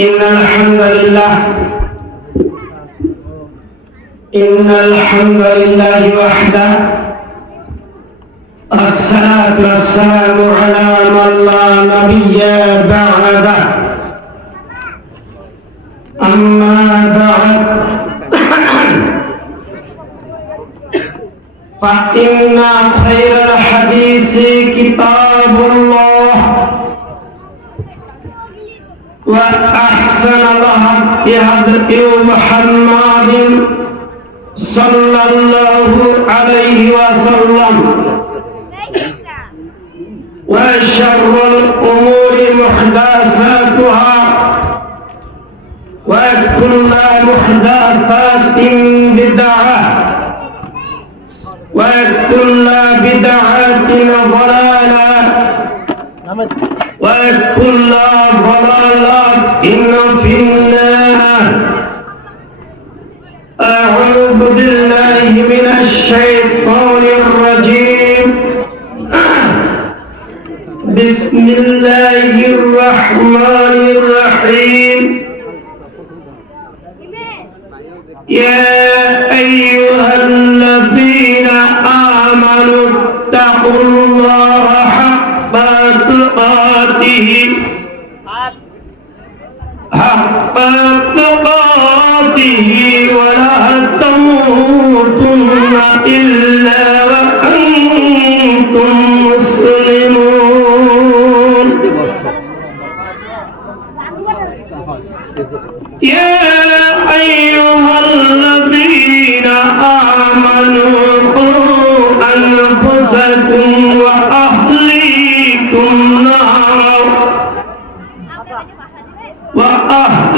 إن الحمد لله. إن الحمد لله وحده. الصلاة والسلام على من لا نبي بعده. أما بعد. فإن خير الحديث كتاب الله. وأحسن الهدي هدي محمد صلى الله عليه وسلم. وشر الأمور محدثاتها. وكل محدثات بدعة. وكل بدعة ضلالة. وكل ضلالة في النار. أعوذ بالله من الشيطان الرجيم. بسم الله الرحمن الرحيم. يا أيها الذين آمنوا اتقوا الله حق تقاته حق تقاته ولا تموتن إلا وأنتم مسلمون. يا أيها الذين آمنوا قوا أنفسكم وأهليكم نارا. وأهليكم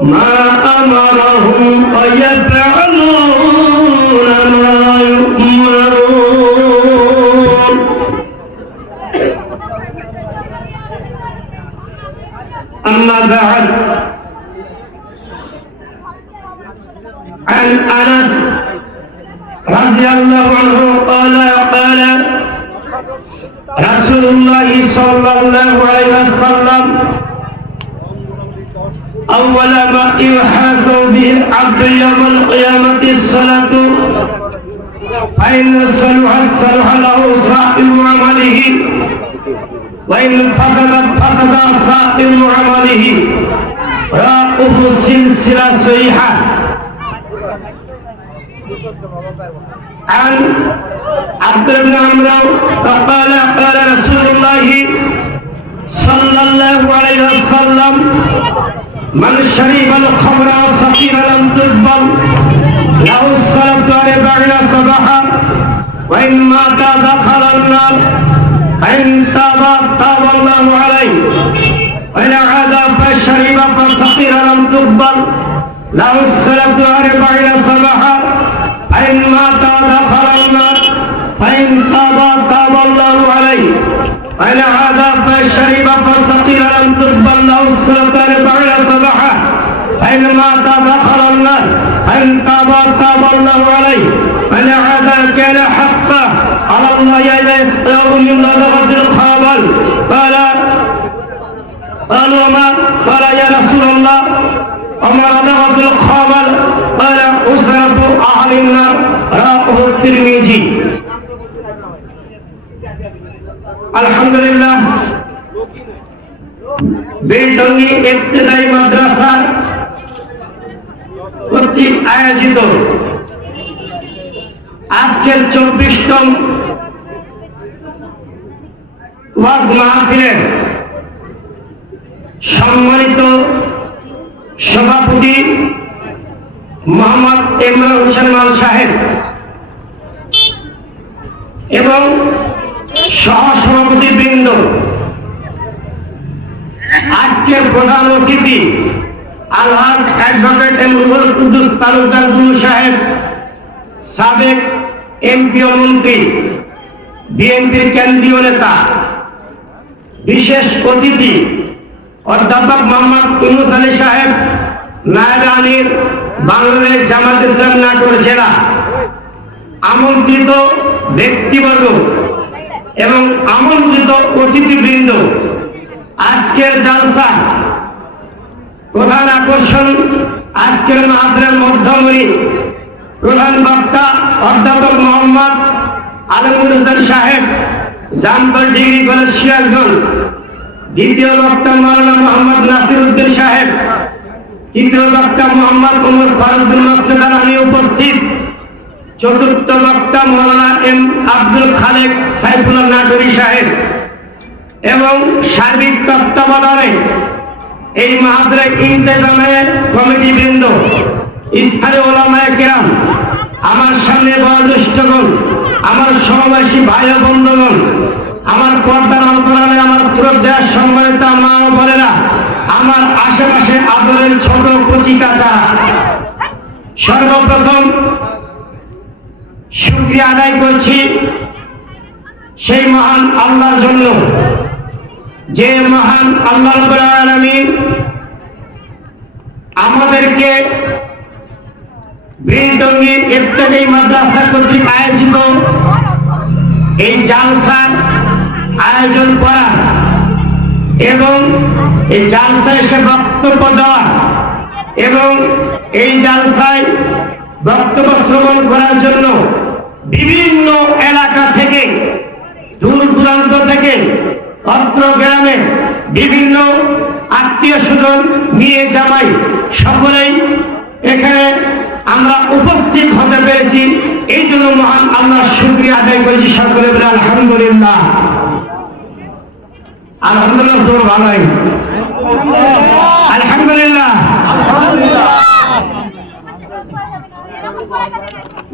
ما أمرهم ويفعلون ما يؤمرون أما بعد عن أنس رضي الله عنه قال قال رسول الله صلى الله عليه وسلم أول ما يحاسب به العبد يوم القيامة الصلاة فإن صلحت صلح له سائر عمله وإن فسدت فسد سائر عمله راقه السلسلة صيحة عن عبد بن عمرو فقال قال رسول الله صلى الله عليه وسلم من شرب الخمر سقيم لم تقبل له الصلاة أربعين صباحا وإن مات دخل النار فإن تاب تاب الله عليه وإن عاد فشرب فسقير لم تقبل له الصلاة أربعين صباحا فإن مات دخل النار فإن تاب تاب الله عليه وإن عاد فشرب فسقير لم تقبل له الصلاة أربعين صباحا فإن مات دخل النار فإن تاب تاب الله عليه وإن عاد كان حقا على الله إذا يستوي من لغة الخابل قال قالوا ما قال يا رسول الله وما لغة الخابل قال أسرة أهل النار راه الترمذي আলহামদুলিল্লাহ বেলডঙ্গি ইবতদায়ী মাদ্রাসার কর্তৃক আয়োজিত। আজকের চব্বিশতম মাহফিলের সম্মানিত সভাপতি মোহাম্মদ ইমরান হোসেন সাহেব এবং সহসভাপতি বৃন্দ আজকের প্রধান অতিথি আলহাজ অ্যাডভোকেট এমরুল কুদ্দুস তালুকদার গুরু সাহেব, সাবেক এমপি ও মন্ত্রী, বিএনপির কেন্দ্রীয় নেতা, বিশেষ অতিথি, অধ্যাপক মোহাম্মদ ইউনুস আলী সাহেব, নায়ব আমির, বাংলাদেশ জামাত ইসলাম নাটোর জেলা। আমন্ত্রিত ব্যক্তিবর্গ এবং আমন্ত্রিত অতিথিবৃন্দ, আজকের জালসা প্রধান আকর্ষণ আজকের মাহাদের মধ্যমণি প্রধান বক্তা অধ্যাপক মোহাম্মদ আলমুল হোসেন সাহেব জামবল ডিগ্রি কলেজ সিরাজগঞ্জ। দ্বিতীয় বক্তা মৌলানা মোহাম্মদ নাসির উদ্দিন সাহেব, তৃতীয় বক্তা মোহাম্মদ উমর ফারুদ্দিন মসজিদ আলী উপস্থিত। চতুর্থ বক্তা মৌলানা এম আব্দুল খালেক সাইফুল্লাহ নাটুরি সাহেব। এবং সার্বিক তত্ত্বাবধানে এই মাহাদ্রে ইন্তেজামের কমিটি বৃন্দ স্থানীয় ওলামায় কেরাম, আমার সামনে বয়োজ্যেষ্ঠগণ, আমার সমবাসী ভাই বন্ধুগণ, আমার পর্দার অন্তরালে আমার শ্রদ্ধা সম্মানিত মা ও বোনেরা, আমার আশেপাশে আদরের ছোট কচি কাঁচা সর্বপ্রথম শুক্রিয়া আদায় করছি সেই মহান আল্লাহর জন্য। যে মহান আল্লাহ রাব্বুল আমাদেরকে বীরডঙ্গি মাদ্রাসা কর্তৃক আয়োজিত এই জালসার আয়োজন করা এবং এই জালসায় সে বক্তব্য দেওয়া এবং এই জালসায় বক্তব্য শ্রবণ করার জন্য বিভিন্ন এলাকা থেকে, দূর দূরান্ত থেকে অত্র গ্রামে বিভিন্ন আত্মীয় স্বজন নিয়ে জামাই সকলেই এখানে আমরা উপস্থিত হতে পেরেছি। এই জন্য মহান আল্লাহ শুক্রিয়া আদায় করেছি সকলে বলে, আলহামদুলিল্লাহ। আলহামদুলিল্লাহ তোর ভালোই আলহামদুলিল্লাহ।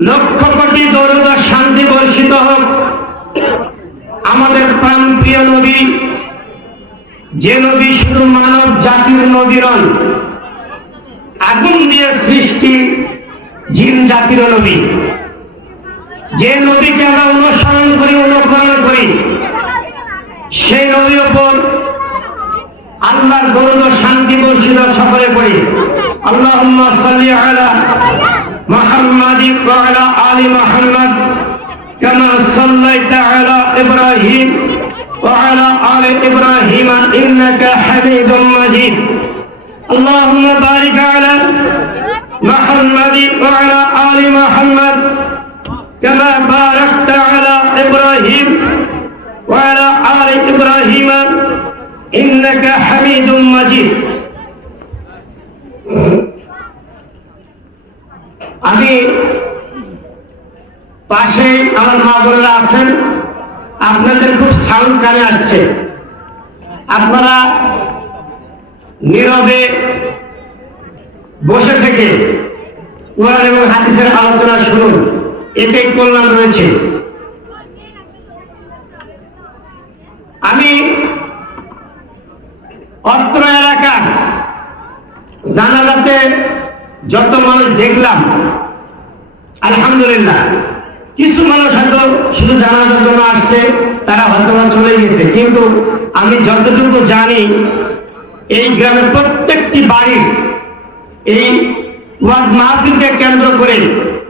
লক্ষ কোটি দৌড় শান্তি বর্ষিত হোক। প্রাণ প্রিয় নবী যে নবী শুধু মানব জাতির নবী নন আগুন দিয়ে সৃষ্টি জিন জাতির নবী যে নবীকে আমরা অনুসরণ করি অনুকরণ করি সেই নবীর ওপর আল্লাহর গরুদ শান্তি বর্ষিত সকলে করি আল্লাহ সাল্লি আলা محمد وعلى آل محمد كما صليت على إبراهيم وعلى آل إبراهيم إنك حميد مجيد اللهم بارك على محمد وعلى آل محمد كما باركت على إبراهيم وعلى آل إبراهيم إنك حميد مجيد আমি পাশে আমার মা বোনেরা আছেন আপনাদের খুব সাউন্ড কানে আসছে। আপনারা নীরবে বসে থেকে কোরআন এবং হাদিসের আলোচনা শুনুন। এটাই কল্যাণ রয়েছে। আমি অত্র এলাকা জানালাতে যত মানুষ দেখলাম, আলহামদুলিল্লাহ কিছু মানুষ হয়তো শুধু জানার জন্য আসছে, তারা হয়তো চলে গেছে। কিন্তু আমি যতটুকু জানি, এই গ্রামের প্রত্যেকটি বাড়ি এই ওয়াজ মাহফিলকে কেন্দ্র করে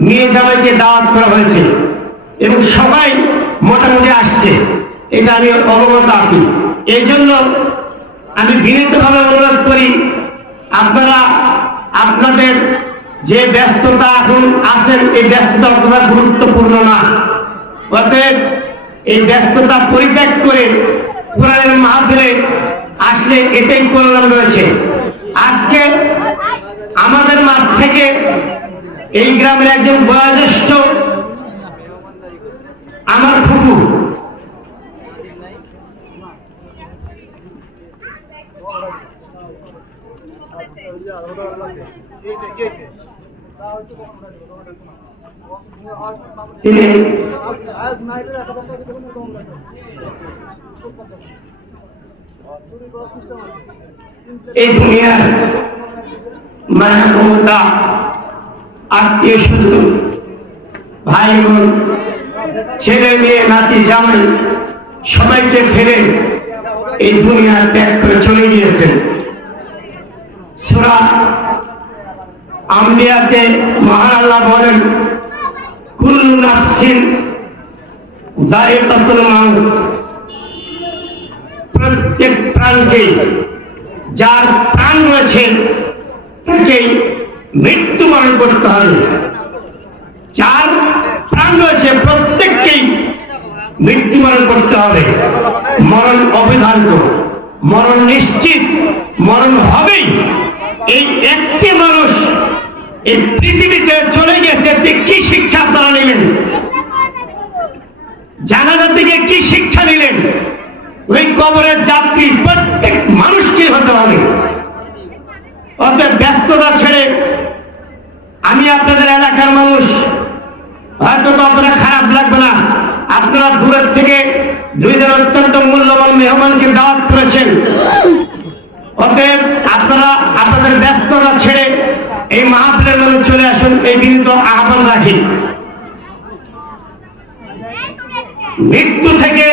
নিয়ে যাওয়াকে দাওয়াত করা হয়েছে এবং সবাই মোটামুটি আসছে। এটা আমি অবগত আছি। এই জন্য আমি বিনীতভাবে অনুরোধ করি, আপনারা আপনাদের যে ব্যস্ততা এখন আছেন, এই ব্যস্ততা অতটা গুরুত্বপূর্ণ না। অতএব এই ব্যস্ততা পরিত্যাগ করে কোরআনের মাহফিলে আসলে এটাই কল্যাণ রয়েছে। আজকে আমাদের মাঝ থেকে এই গ্রামের একজন বয়োজ্যেষ্ঠ আমার ফুকু তিনি এই দুনিয়ার মায়া আত্মীয় স্বজন ভাই বোন ছেলে মেয়ে নাতি, জামাই, সবাইকে ফেলে এই দুনিয়া ত্যাগ করে চলে গিয়েছেন। আল্লাহ বলেন, কুল্লু প্রত্যেক প্রাণকে যার প্রাণ রয়েছে তাকেই মৃত্যুবরণ করতে হবে। যার প্রাণ রয়েছে, প্রত্যেককেই মৃত্যুবরণ করতে হবে। মরণ অবিধান্য মরণ নিশ্চিত, মরণ হবেই। এই একটি মানুষ এই পৃথিবীতে চলে গেছে কি শিক্ষা আপনারা নিলেন? জানাজা থেকে কি শিক্ষা নিলেন? ওই কবরের যাত্রী, প্রত্যেক মানুষকে হতে হবে। অর্থাৎ ব্যস্ততা ছেড়ে আমি আপনাদের এলাকার মানুষ, হয়তো আপনারা খারাপ লাগবে না। আপনারা দূরের থেকে দুইজন অত্যন্ত মূল্যবান মেহমানকে দাওয়াত করেছেন। অতএব আপনারা আপনাদের ব্যস্ততা ছেড়ে এই মাহফিলের মধ্যে চলে আসুন, এই দিন তো আহ্বান রাখি। মৃত্যু থেকে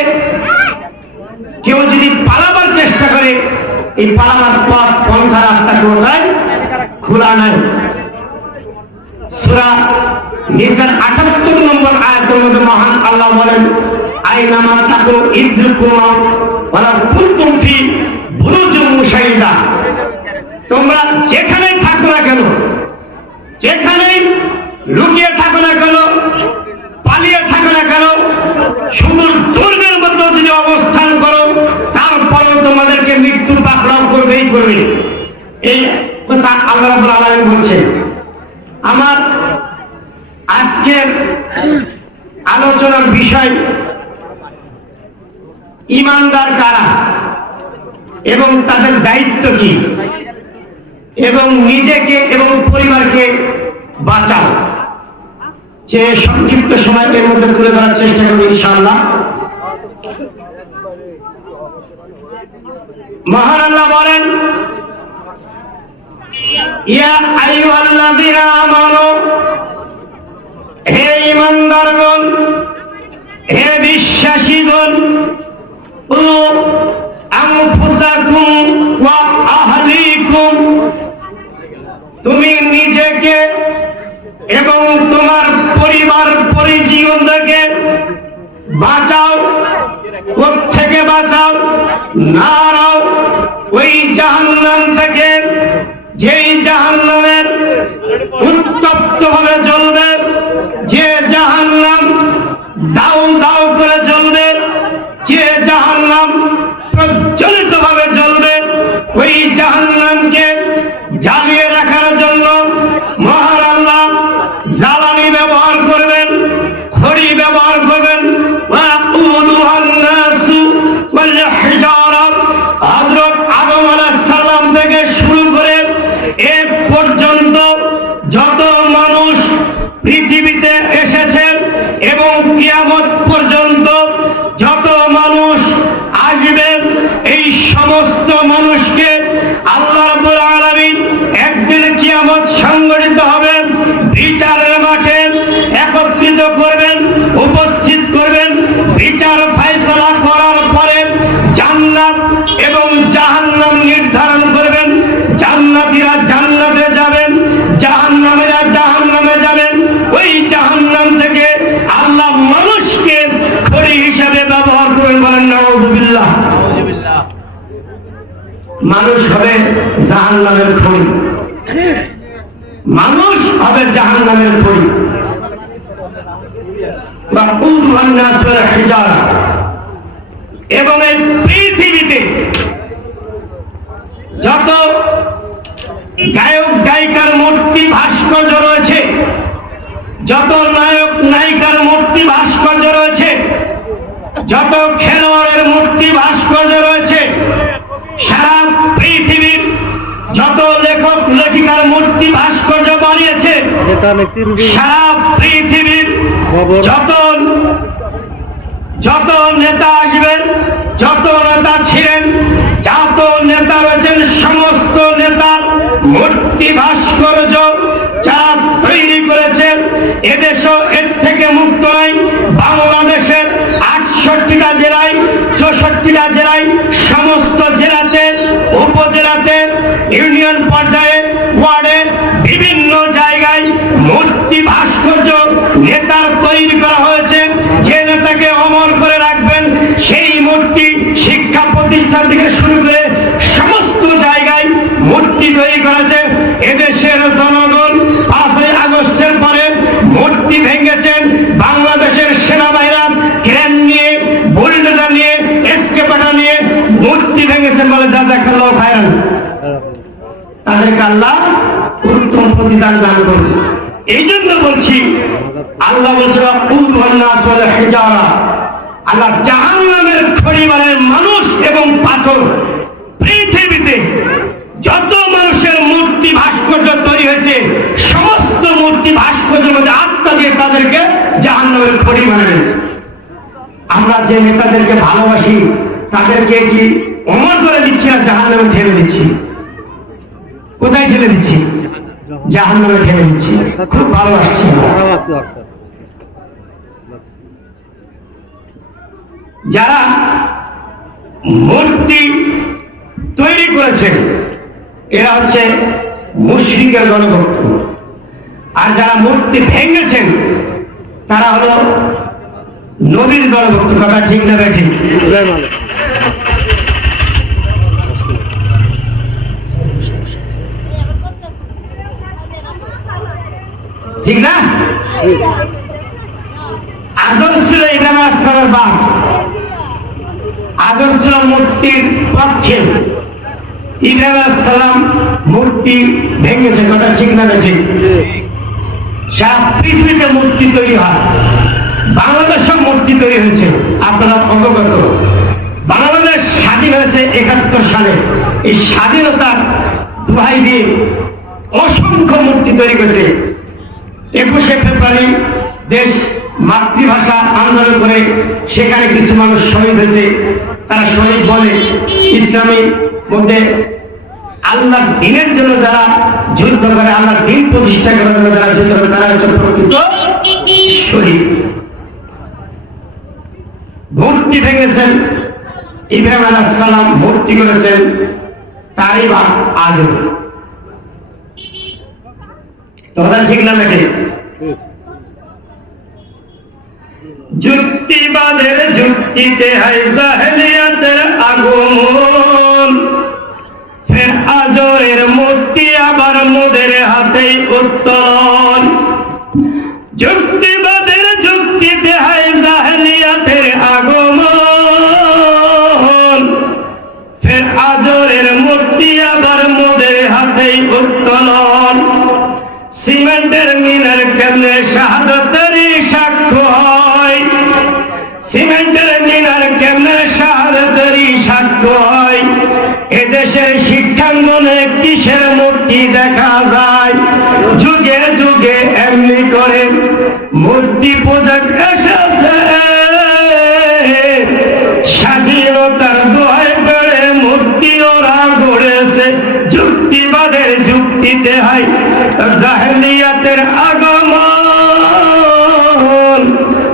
কেউ যদি পালাবার চেষ্টা করে, এই পালাবার পথ, পন্থা রাস্তা কোথায়? খোলা নাই। সুরা নিসার আটাত্তর নম্বর আয়াতের মধ্যে মহান আল্লাহ বলেন, আইনামা তাকু ইদ্রুকুমা ওয়ালা কুনতুম মুশাইদা তোমরা যেখানেই থাকো না কেন, যেখানেই লুকিয়ে থাকো না কেন, পালিয়ে থাকো না কেন শুধু দুর্গের মধ্যে যদি অবস্থান করো, তারপরেও তোমাদেরকে মৃত্যুর পাকড়াও করবেই করবে। এই কথা আল্লাহ রাব্বুল আলামিন বলছেন। আমার আজকের আলোচনার বিষয়, ইমানদার কারা? এবং তাদের দায়িত্ব কি? এবং নিজেকে এবং পরিবারকে বাঁচাও। যে সংক্ষিপ্ত সময়ের মধ্যে তুলে ধরার চেষ্টা করব ইনশাআল্লাহ। মহান বলেন হে ইমানদারগণ হে বিশ্বাসীগণ তুমি নিজেকে এবং তোমার পরিবার পরিজনকে বাঁচাও থেকে বাঁচাও, না রাও ওই জাহান্নাম থেকে যেই জাহান্নামের উত্তপ্ত ভাবে জ্বলবে, যে জাহান্নাম দাউ দাউ করে জ্বলিত ভাবে জ্বলবে ওই জাহান্নকে জ্বালিয়ে রাখার জন্য মহান জ্বালানি ব্যবহার করবেন, খড়ি ব্যবহার করবেন। আগমন সালাম থেকে শুরু করে এর ফয়সালা করার পরে জান্নাত এবং জাহান্নাম নির্ধারণ করবেন। জান্নাতীরা জান্নাতে যাবেন জাহান্নামীরা জাহান্নামে যাবেন। ওই জাহান্নাম থেকে আল্লাহ মানুষকে খড়ি হিসাবে ব্যবহার করবেন বলেন, নাউজুবিল্লাহ। মানুষ হবে জাহান্নামের খড়ি মানুষ হবে জাহান্নামের খড়ি বা উদ্ভান্নাসের হিজারা। এবং এই পৃথিবীতে যত গায়ক গায়িকার মূর্তি ভাস্কর্য রয়েছে যত নায়ক নায়িকার মূর্তি ভাস্কর্য রয়েছে যত খেলোয়াড়ের মূর্তি ভাস্কর্য রয়েছে সারা পৃথিবীর যত লেখক লেখিকার মূর্তি ভাস্কর্য বানিয়েছে সারা পৃথিবীর যত যত নেতা আসবেন, যত নেতা ছিলেন, যত নেতা রয়েছেন, সমস্ত নেতা মূর্তি ভাস্কর্য যারা তৈরি করেছেন, এদেশও এর থেকে মুক্ত নয়, বাংলাদেশের বাষট্টিটা জেলায়, চৌষট্টিটা জেলায়, সমস্ত জেলাতে, উপজেলাতে, ইউনিয়ন পর্যায়ে, ওয়ার্ডে, বিভিন্ন জায়গায় মূর্তি ভাস্কর্য নেতার তৈরি করা হয়েছে যে নেতাকে অমর করে রাখবেন সেই মূর্তি শিক্ষা প্রতিষ্ঠান থেকে শুরু করে সমস্ত জায়গায় মূর্তি তৈরি করেছে। এদেশের জনগণ পাঁচই আগস্টের পরে মূর্তি ভেঙেছেন। বাংলাদেশের সেনাবাহিনীরা ক্রেন নিয়ে, বুলডোজার নিয়ে এসকেপাটা নিয়ে মূর্তি ভেঙেছেন বলে যা দেখা লোক হায়ান তাদেরকে আল্লাহ উত্তম প্রতিদান দান করুন। এই জন্য বলছি, আল্লাহ বলছে আল্লাহ জাহান নামের পরিবারের মানুষ এবং পাথর পৃথিবীতে যত মানুষের মূর্তি ভাস্কর্য তৈরি হয়েছে, সমস্ত মূর্তি ভাস্কর্যের মধ্যে আত্মা দিয়ে তাদেরকে জাহান নামের খড়ি বানাবেন আমরা যে নেতাদেরকে ভালোবাসি, তাদেরকে কি অমর করে দিচ্ছি না জাহান নামে ঠেলে দিচ্ছি? কোথায় ঠেলে দিচ্ছি? জাহান নামে ঠেলে দিচ্ছি। খুব ভালোবাসছি যারা মূর্তি তৈরি করেছেন এরা হচ্ছে মুশ্রিকের গণভক্ত আর যারা মূর্তি ভেঙেছেন, তারা হলো নবীর গণভক্ত কথা ঠিক না ঠিক ঠিক না? আদর ছিল ইব্রাহিম আসলামের বাপ আদর ছিল মূর্তির পক্ষে আসসালাম মূর্তি ভেঙেছে, কথা ঠিক না ঠিক সারা পৃথিবীতে মূর্তি তৈরি হয়, বাংলাদেশেও মূর্তি তৈরি হয়েছে, আপনারা অবগত। বাংলাদেশ স্বাধীন হয়েছে একাত্তর সালে। এই স্বাধীনতার দোহাই দিয়ে অসংখ্য মূর্তি তৈরি করেছে। একুশে ফেব্রুয়ারি দেশ মাতৃভাষা আন্দোলন করে সেখানে কিছু মানুষ শহীদ হয়েছে। তারা শহীদ বলে ইসলামী মধ্যে আল্লাহ দিনের জন্য যারা যুদ্ধ করে আল্লাহ দিন প্রতিষ্ঠা করার জন্য যারা যুদ্ধ করে, তারা হচ্ছে প্রকৃত শহীদ। মূর্তি ভেঙেছেন, ইব্রাহিম আলাহ সালাম মূর্তি করেছেন, তারই বা আজও। তোমরা ঠিক না নাকি? যুক্তিবাদের যুক্তিতে হয় আগমন। ফের আজরের মূর্তি আবার মোদের হাতেই উত্তর যুক্তিবাদের যুক্তিতে হয় যুক্তিতে হয়। জাহেলিয়াতের আগমন।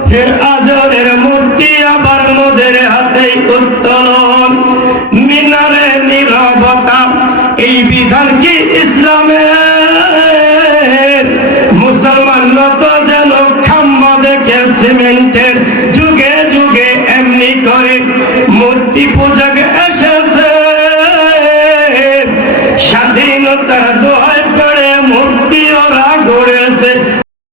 ফের আজরের মূর্তি আবার মোদের হাতে উত্তোলন। মিনারে নিরবতা, এই বিধান কি ইসলামের?